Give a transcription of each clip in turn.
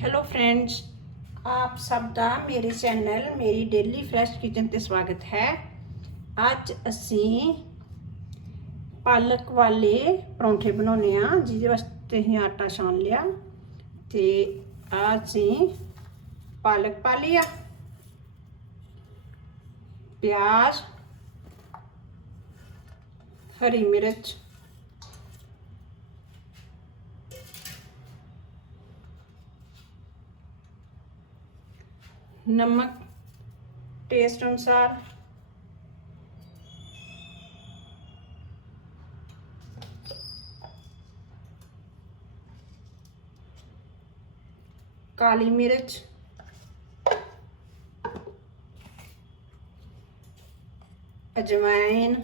Hello friends ਆਪ ਸਭ ਦਾ ਮੇਰੇ ਚੈਨਲ ਮੇਰੀ ਡੇਲੀ ਫਰੈਸ਼ ਕਿਚਨ ਤੇ ਸਵਾਗਤ ਹੈ। ਅੱਜ ਅਸੀਂ ਪਾਲਕ ਵਾਲੇ ਪਰੌਂਠੇ ਬਣਾਉਣੇ ਆ, ਜਿਹਦੇ ਵਾਸਤੇ ਅਸੀਂ ਆਟਾ ਛਾਣ ਲਿਆ ਤੇ ਆ ਅਸੀਂ ਪਾਲਕ ਪਾ ਲਿਆ ਪਿਆਜ਼, ਹਰੀ ਮਿਰਚ ਨਮਕ ਟੇਸਟ ਅਨੁਸਾਰ। ਕਾਲੀ ਮਿਰਚ। ਅਜਵਾਇਨ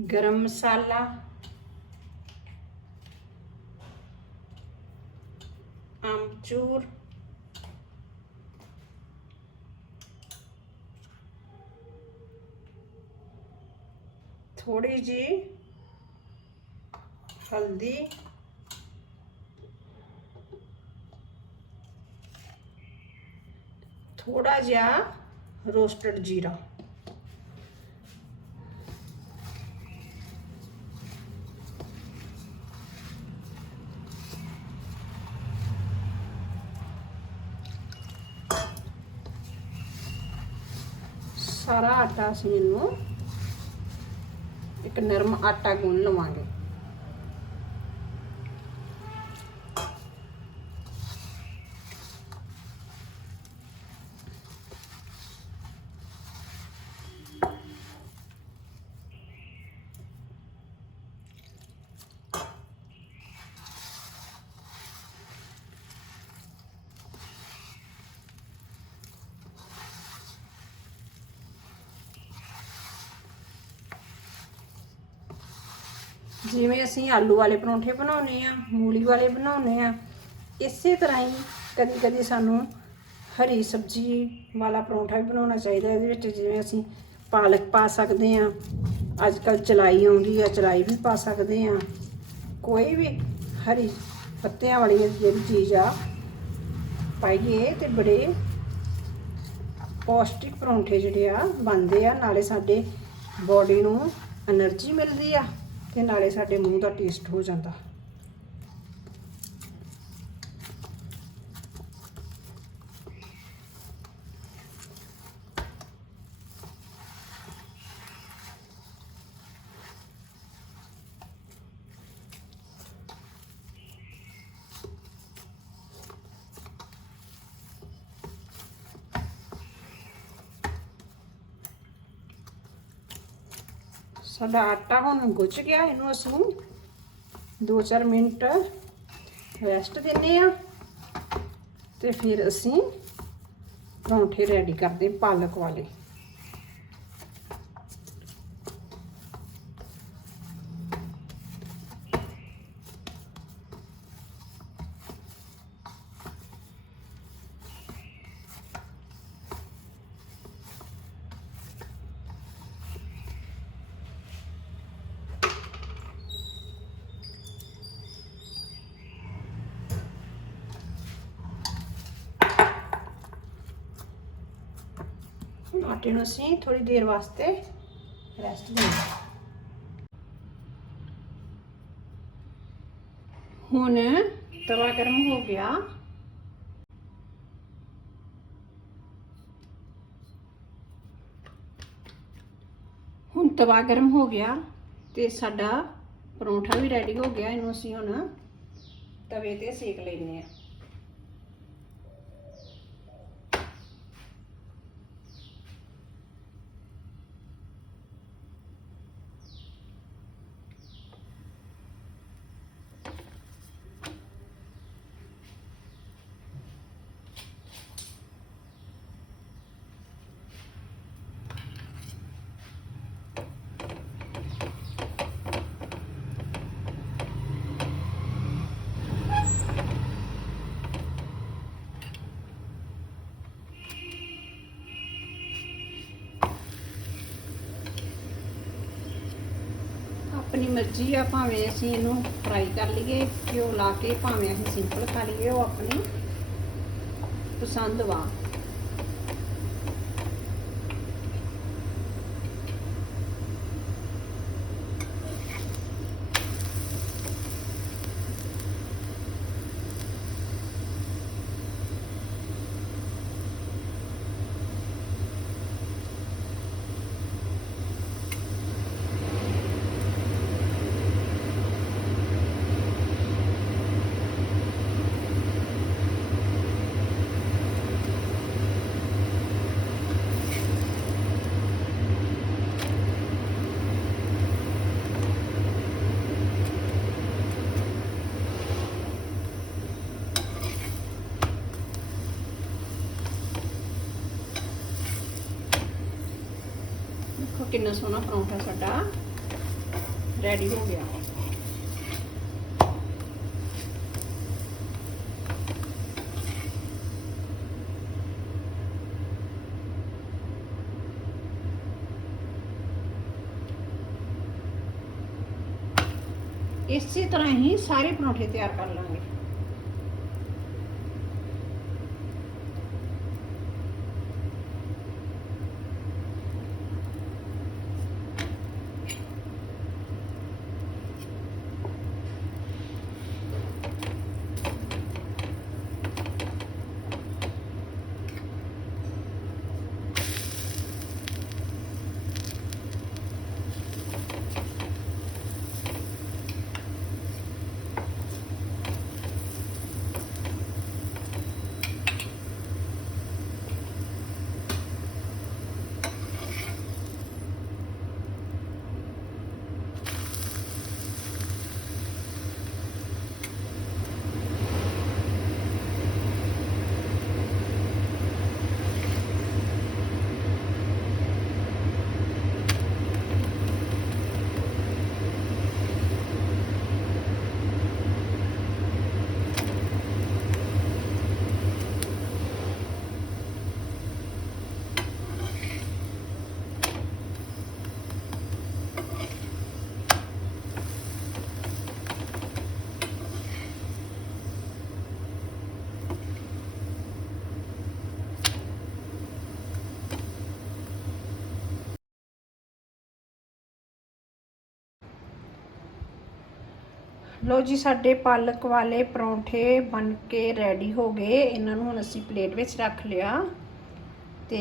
गरम मसाला आमचूर थोड़ी जी हल्दी थोड़ा जिहा रोस्टेड जीरा। ਸਾਰਾ ਆਟਾ ਅਸੀਂ ਇਹਨੂੰ ਇੱਕ ਨਰਮ ਆਟਾ ਗੁੰਨ ਲਵਾਂਗੇ। ਜਿਵੇਂ ਅਸੀਂ ਆਲੂ ਵਾਲੇ ਪਰੌਂਠੇ ਬਣਾਉਨੇ ਆ ਮੂਲੀ ਵਾਲੇ ਬਣਾਉਨੇ ਆ ਇਸੇ ਤਰ੍ਹਾਂ ਹੀ ਕਦੀ ਕਦੀ ਸਾਨੂੰ ਹਰੀ ਸਬਜ਼ੀ ਵਾਲਾ ਪਰੌਂਠਾ ਵੀ ਬਣਾਉਣਾ ਚਾਹੀਦਾ ਇਹਦੇ ਵਿੱਚ ਜਿਵੇਂ ਅਸੀਂ ਪਾਲਕ ਪਾ ਸਕਦੇ ਆ ਅੱਜ ਕੱਲ ਚਲਾਈ ਆਉਂਦੀ ਆ ਚਲਾਈ ਵੀ ਪਾ ਸਕਦੇ ਆ ਕੋਈ ਵੀ ਹਰੀ ਪੱਤਿਆਂ ਵਾਲੀ ਜਿਹੜੀ ਚੀਜ਼ ਆ, ਪਾਈਏ ਤੇ ਬੜੇ ਪੌਸ਼ਟਿਕ ਪਰੌਂਠੇ ਜਿਹੜੇ ਆ ਬਣਦੇ ਆ, ਨਾਲੇ ਸਾਡੇ ਬਾਡੀ ਨੂੰ ਐਨਰਜੀ ਮਿਲਦੀ ਆ। ਤੇ ਨਾਲੇ ਸਾਡੇ ਮੂੰਹ ਦਾ ਟੇਸਟ ਹੋ ਜਾਂਦਾ। ਸਾਡਾ ਆਟਾ ਹੁਣ ਗੁੱਝ ਗਿਆ, ਇਹਨੂੰ ਅਸੀਂ 2-4 ਮਿੰਟ ਰੈਸਟ ਦਿੰਨੇ ਆ ਤੇ ਫਿਰ ਅਸੀਂ ਪਰੌਂਠੇ ਰੈਡੀ ਕਰਦੇ ਪਾਲਕ ਵਾਲੇ। ਆਟੇ ਨੂੰ ਅਸੀਂ ਥੋੜੀ ਦੇਰ ਵਾਸਤੇ ਰੈਸਟ ਦੇਣਾ। ਹੁਣ ਤਵਾ ਗਰਮ ਹੋ ਗਿਆ। ਹੁਣ ਤਵਾ ਗਰਮ ਹੋ ਗਿਆ ਤੇ ਸਾਡਾ ਪਰੌਂਠਾ ਵੀ ਰੈਡੀ ਹੋ ਗਿਆ। ਇਹਨੂੰ ਅਸੀਂ ਹੁਣ ਤਵੇ ਤੇ ਸੇਕ ਲੈਨੇ ਆ ਆਪਣੀ ਮਰਜ਼ੀ ਆ, ਭਾਵੇਂ ਅਸੀਂ ਇਹਨੂੰ ਫਰਾਈ ਕਰ ਲਈਏ, ਘਿਓ ਲਾ ਕੇ ਭਾਵੇਂ ਅਸੀਂ ਸਿੰਪਲ ਖਾ ਲਈਏ, ਉਹ ਆਪਣੀ ਪਸੰਦ ਵਾ। ਕਿੰਨਾ ਸੋਹਣਾ ਪਰੌਂਠਾ ਸਾਡਾ। ਰੈਡੀ ਹੋ ਗਿਆ। ਇਸੇ ਤਰ੍ਹਾਂ ਹੀ ਸਾਰੇ ਪਰੌਂਠੇ ਤਿਆਰ ਕਰ ਲਾਂਗੇ। ਲੋ ਜੀ, ਸਾਡੇ ਪਾਲਕ ਵਾਲੇ ਪਰੌਂਠੇ ਬਣ ਕੇ ਰੈਡੀ ਹੋ ਗਏ। ਇਹਨਾਂ ਨੂੰ ਹੁਣ ਅਸੀਂ ਪਲੇਟ ਵਿੱਚ ਰੱਖ ਲਿਆ। ਤੇ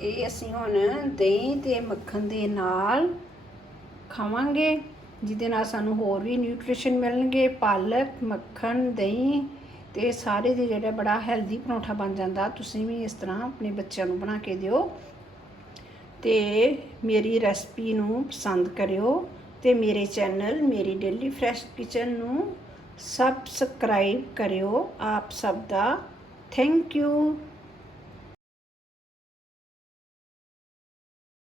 ਇਹ ਅਸੀਂ ਹੁਣ ਦਹੀਂ ਤੇ ਮੱਖਣ ਦੇ ਨਾਲ ਖਾਵਾਂਗੇ, ਜਿਹਦੇ ਨਾਲ ਸਾਨੂੰ ਹੋਰ ਵੀ ਨਿਊਟ੍ਰੀਸ਼ਨ ਮਿਲਣਗੇ। ਪਾਲਕ, ਮੱਖਣ, ਦਹੀਂ ਤੇ ਸਾਰੇ ਦੇ ਜਿਹੜਾ ਬੜਾ ਹੈਲਦੀ ਪਰੌਂਠਾ ਬਣ ਜਾਂਦਾ, ਤੁਸੀਂ ਵੀ ਇਸ ਤਰ੍ਹਾਂ ਆਪਣੇ ਬੱਚਿਆਂ ਨੂੰ ਬਣਾ ਕੇ ਦਿਓ। ਤੇ ਮੇਰੀ ਰੈਸਪੀ ਨੂੰ ਪਸੰਦ ਕਰਿਓ। ਤੇ ਮੇਰੇ ਚੈਨਲ, ਮੇਰੀ ਡੇਲੀ ਫਰੈਸ਼ ਕਿਚਨ ਨੂੰ ਸਬਸਕ੍ਰਾਈਬ ਕਰਿਓ ਆਪ ਸਭ ਦਾ। Thank you.